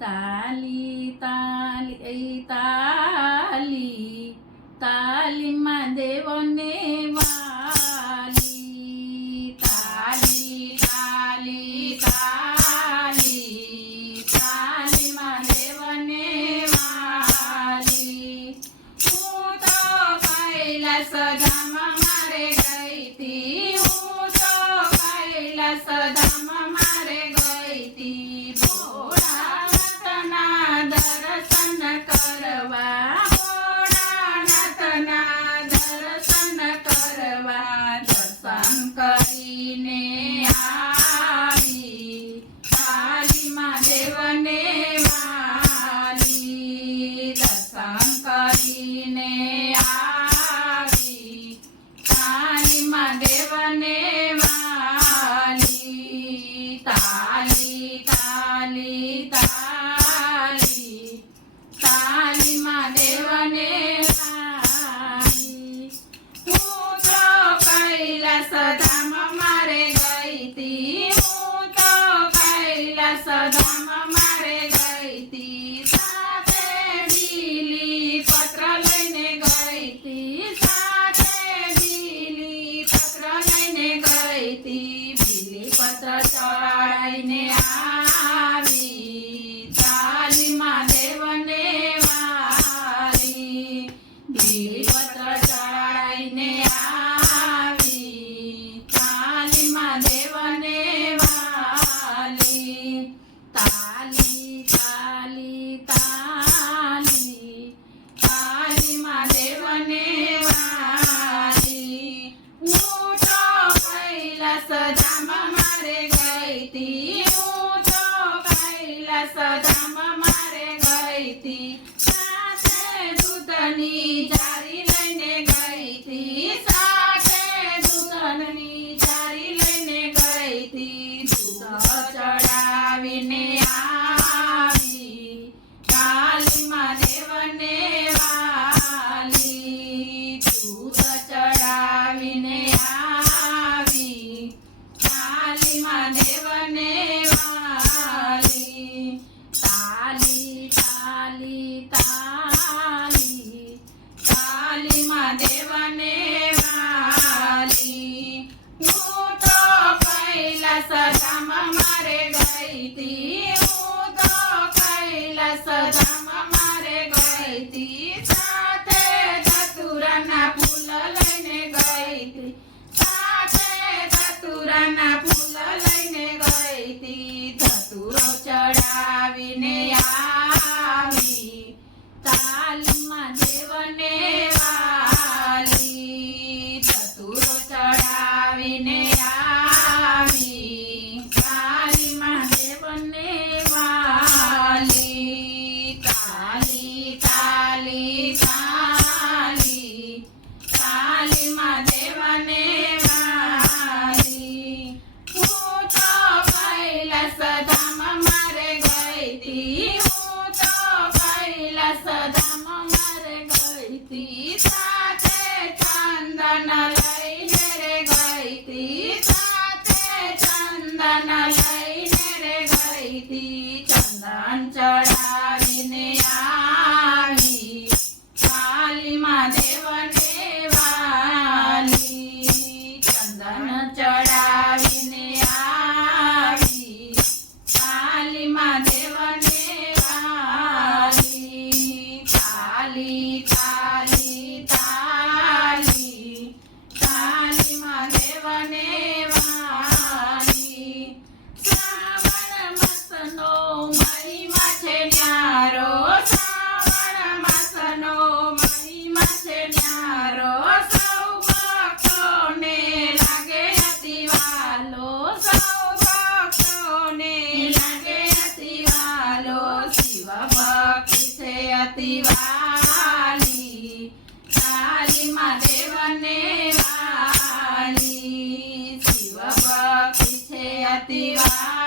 ताली ताली ताली ताली ताली मैं दे वने ताली ताली ताली ताली ताली मां दे वने वाली हू्तो पाइला सदाम मा रिगष तई हू्तो पाइला सदाम मारे जो સદમ મારે ગઈતી સાથે બીલી પત્ર લઈને ગઈતી સાથે બીલી પત્ર લઈને ગઈતી. બીલી પત્ર ચડાઈને ચંદન લઈને રે ગઈ જતી વાલી કાલી માં દેવને વાલી. શિવ ભક્તિ છે અતિવાલી